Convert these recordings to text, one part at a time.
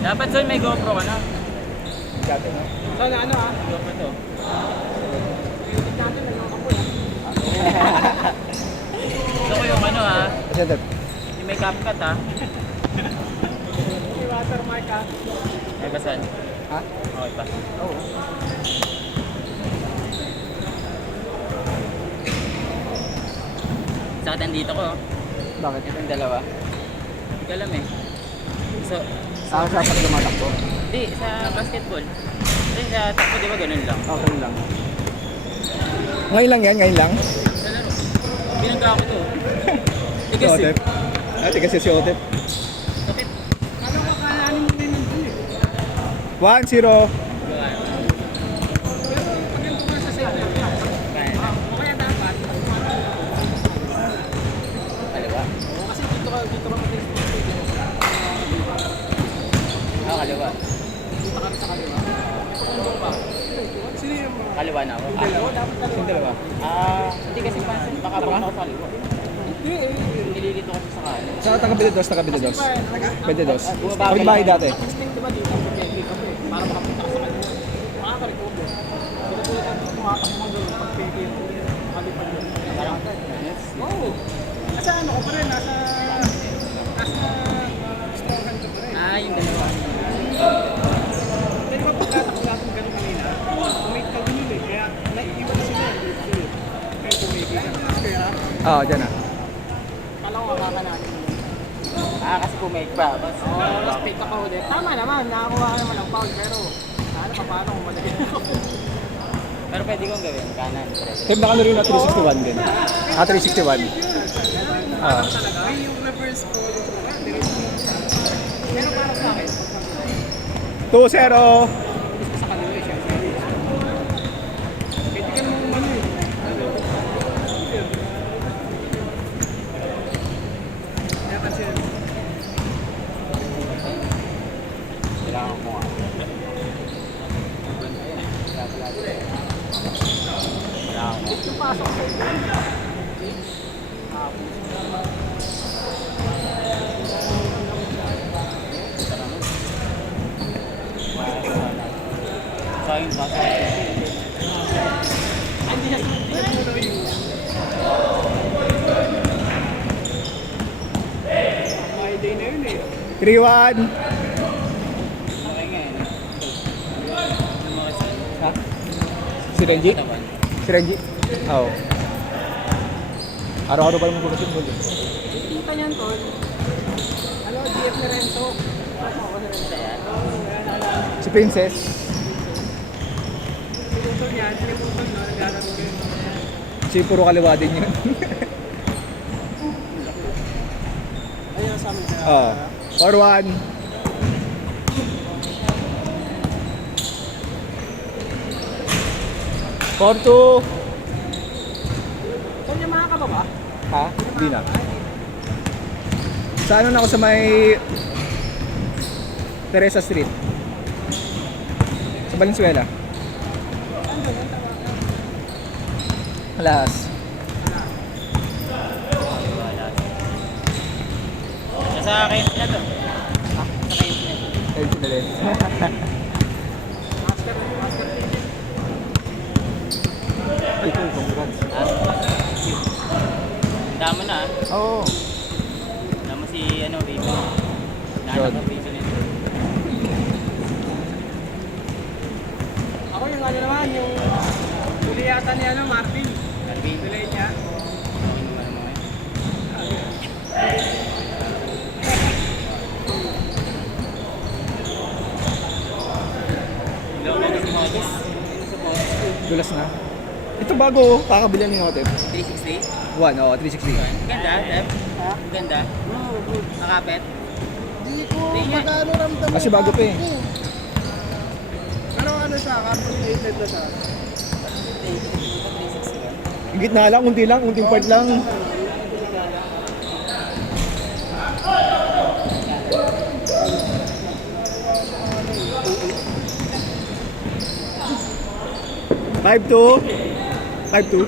Dapat sir may GoPro ka na. Dati na. Sana ano ah? GoPro to. Pilit natin, nagkakapoy ah. Gusto ko yung ano ha. Kasi dati. Yung may CapCut ha. May watermark ah. May basan. Ha? Okay pa. Oo. Sakit ang dito ko. Bakit? Itong dalawa. Hindi ko alam eh. So, Ako siya pag tumatakbo. di, sa basketball. Kasi sa takbo di ba ganun lang. Okay lang. Ngayon lang yan, ngayon lang. Sa laro. Binangga ko to. Si Tigas eh. Otep. Ah, tigas si Otep. Sakit. Ano ka kalanin mo rin nandun eh. 1-0. Pero pag ka sa center, Kaya. o kaya dapat, Kaliwa. o kasi dito ka mag-test mo video. Kaliwa. Dito ka sa kaliwa. Pag nandun ka, sino yung mga Kaliwa na ako. dalawa? Dapat Yung dalawa. dalawa. Hindi kasi pansin. Baka bukan ako sa kaliwa. Hindi eh. Nililito kasi sa kanan. Sa taga-Bededos, taga-Bededos. Bededos. Bumaba Kapit bahay dati. Ang instinct diba dito, pag-entry ka eh, para makapunta ka sa kanya. Makaka-recover. Dito tulad ang tumatakbo doon, pag-peke yung makalipad yun. Parang, Oo. Kasi ano ko pa rin, nasa storehan ka pa rin. yung dalawa. Hindi ba pagkatakbo natin ganun kanina, umate ka din yun eh, kaya naiiwan na sila eh. Kaya tumigil ka. Kaya, Oo, dyan na. kala ko kakananin mo. Kasi pumake pa. Tapos, Tapos pick ka pa ulit. Tama naman, nakakuha ka naman ng foul, pero ano pa paano kung madali ako. pero pwede kong gawin. Kanan. Tep, naka rin na 361 din. Ah, 361. Ah. Talaga? Ay, yung reverse ko, pero para sa akin, 2-0. gusto ko sa kanila eh, syempre. Pwede ka naman ano eh. Kaya kasi, Kailangan ko nga. yung pasok sa iyo. Sayang pa. Hindi na tuloy. My day na yun eh. 3-1. Okay nga eh. Ano mga Ha? Si Renji? katawan? Si Renji? Oo. Araw-araw pa naman kulit yung gold. Kita niyan, tol. Ano, GF ni Renzo. Ano ako ni Renzo? Si Princess. Pinutol niyan, pinutol na, naglalaro rin. Si puro kaliwa din yun. Ayun sa amin kaya. Oo. 4-1. Porto. Tol, yung mga ka ba ba? Ha? Hindi na. Sa ano na ako sa may Teresa Street. Sa Valenzuela. Alas. Sa akin na to. Sa akin na. Ayun na rin. Master TV. Ay, cool. Congrats. Damo na. Oo. Damo si ano, Baby. Naanak ko Baby nito. Ako yung ano naman, yung huli yata ni ano, Martin. Marvin. Huli niya. Okay naman mo eh. Hello, mga si Modis. Dulas na. Ito bago, kakabili ni Hotep. 360. 1, oo, 360. Ganda, Deb. Ganda. Nakapit. Hindi ko Hindi nga. magkano ramdam. Kasi bago pa eh. Ano siya, carbon-related na siya. 360. Higit na lang, unting part lang. Five two. 5-2.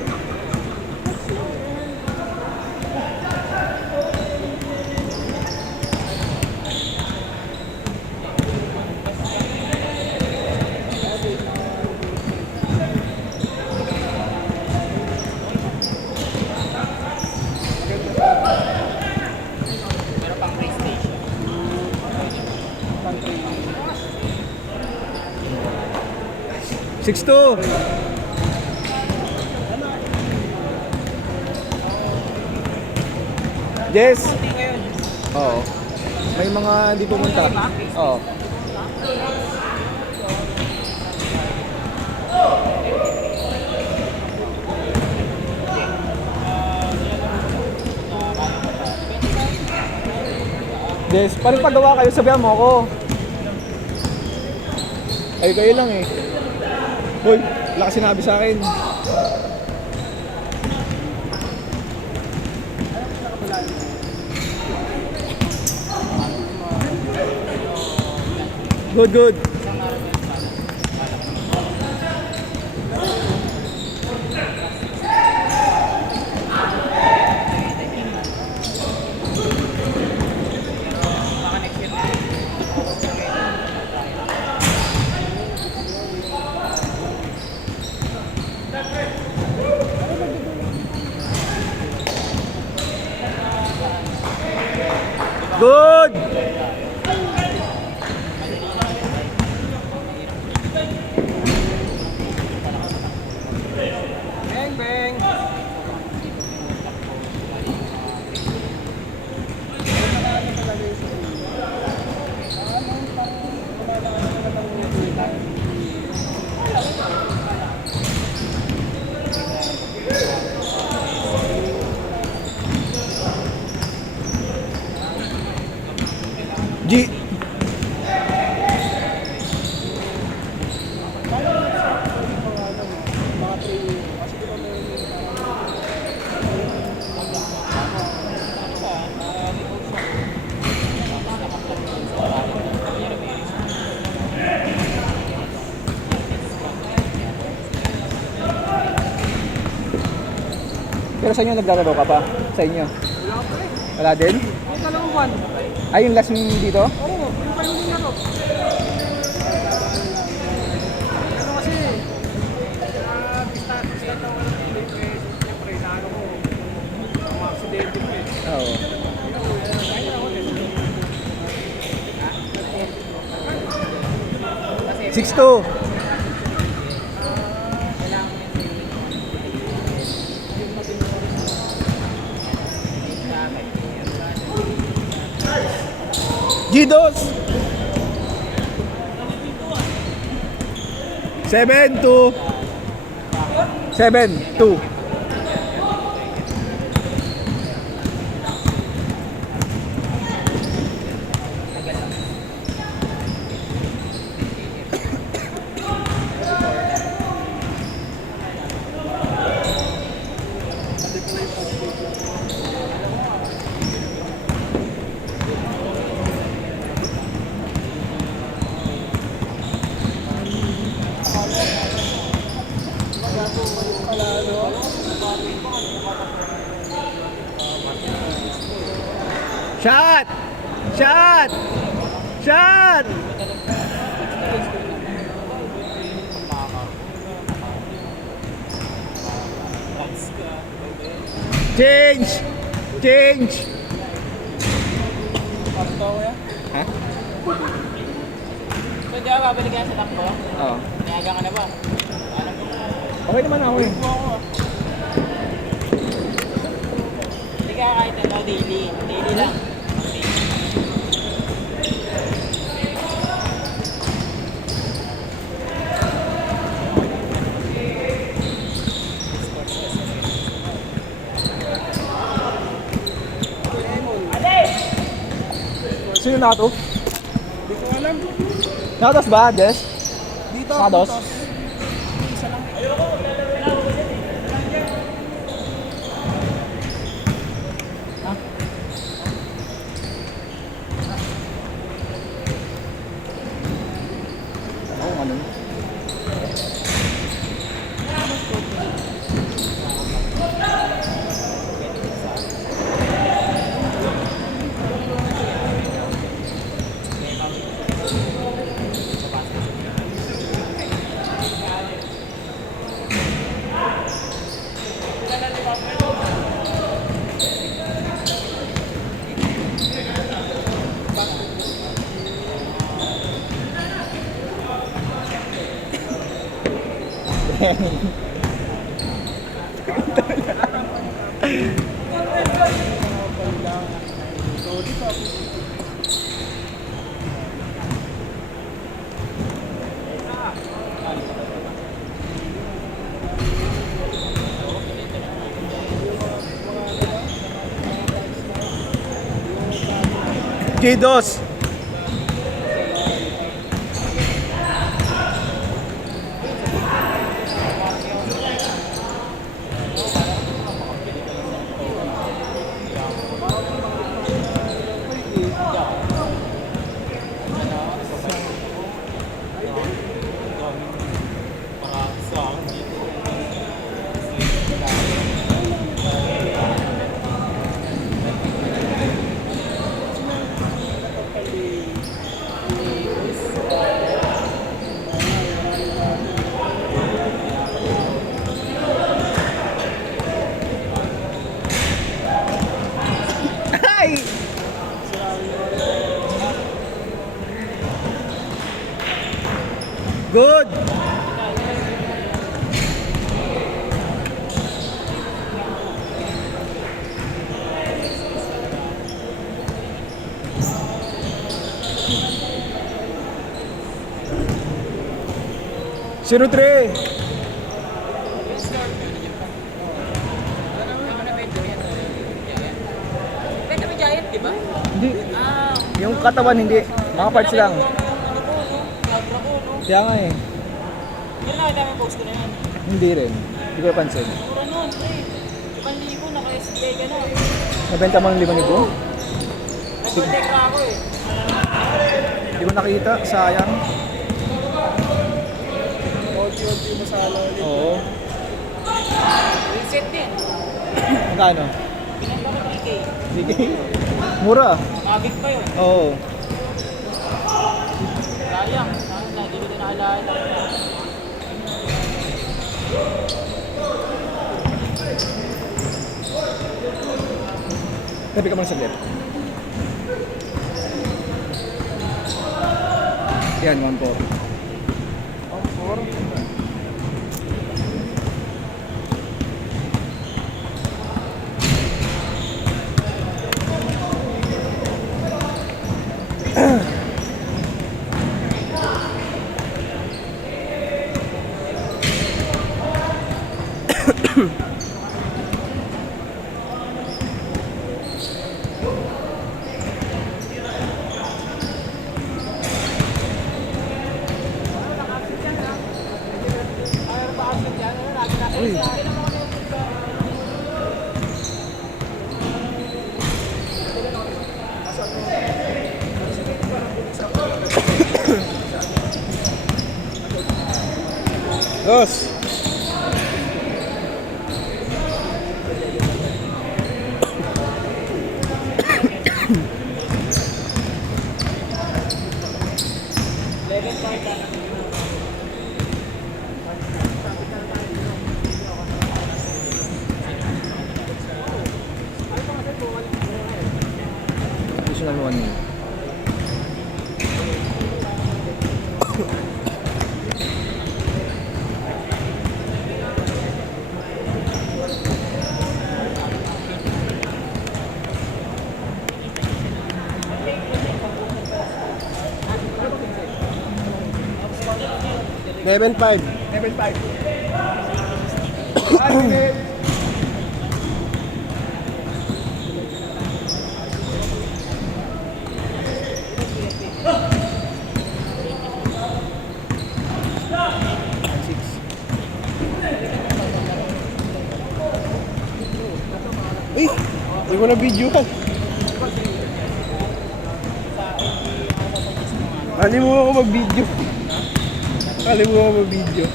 6'2". Yes. Oo. May mga hindi pumunta. Oo. Yes, parang pagawa kayo, sabihan mo ako. Ay, kayo lang eh. Hoy, wala ka sinabi sa akin. Good, good. Good! Bang, bang. G. Pero sa inyo naglalaro ka pa? Sa inyo? Wala pa eh. Wala din? Ang dalawang buwan. Ay, yung last mo dito? Oo, yung kayo din laro. Ano kasi, pista daw ako ng delay ko eh. Siyempre, naano ko, ang aksidente ko eh. Oo. Kaya ako din. 6'2". G2. 7-2. 7-2. Shot! Shot! Shot! Change! Change! Ha? So, di ba babalik yan sa takbo? Oo. Pinayaga ka na ba? Alam mo, Okay naman ako eh. hindi ka kahit ano, daily. Daily lang. Sino nakato? Hindi ko alam. Nakatos ba, Jess? Dito, Nakatos? isa lang. Oo, ano? G2. Ay! Good! Zero three. Pwede may giant, di ba? Hindi. Yung katawan hindi. Mga parts lang. Kaya nga eh. Yan lang, dami post ko na yan. Hindi rin. Hindi ko napansin. Mura nun, pre. 5,000, naka-SBI ka na. Nabenta mo ng 5,000? Nag-contact na ako eh. Hindi ko nakita. Sayang. Unti-unti masala ulit. Oo. Reset din. Magkano? Pinanda ko 3K. Sige. Mura. Magig pa yun. Oo. Sayang. Hindi ko din naalala. Tabi ka muna saglit. Yan, 140. Uy. Dos. Additional 1 meal. Level 5. Level 5. Ultimate. Eh, hindi ko na video ka. Kalimutan ako mag-video. Kalimutan ako mag-video.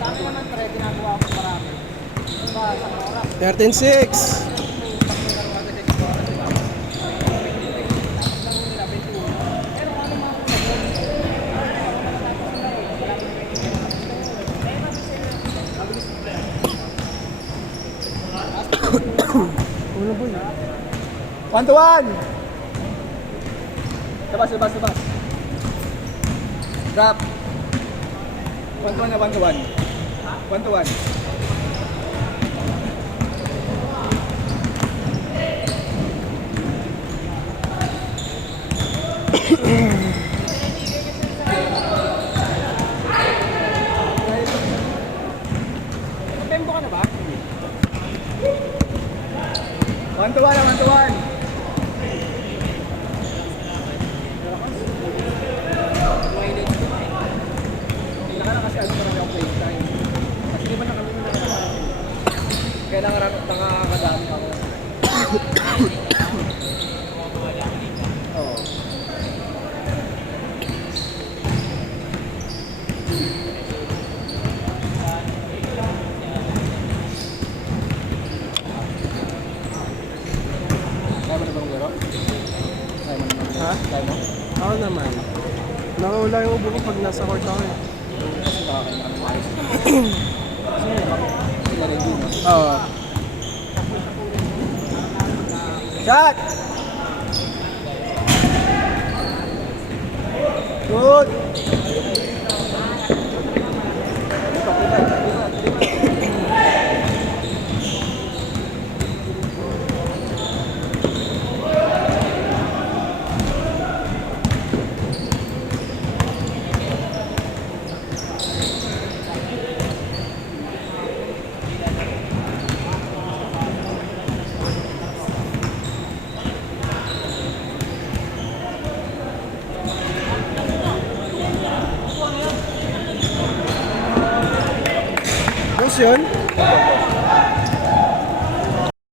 Sabi naman pre, ginagawa ko marami. Diba, sa oras. 13.6. Ano ba yun? 1 to 1. Labas. Drop. 1 to 1 na 1 to 1. 1 to 1. Tempo ka na ba? 1 to 1 na 1 to 1. Kailangan kasi ano marami ang play time. Kasi di ba kailangan nakakadami ako. Oo. Kaya mo na ba maglaro? Kaya mo naman. Ha? Kaya mo? Ako naman. Nakawala yung ubo ko pag nasa court ako eh. Kasi baka kayo naman maayos. Sila rin din, no? Oo. Shot! Good! Boss yun?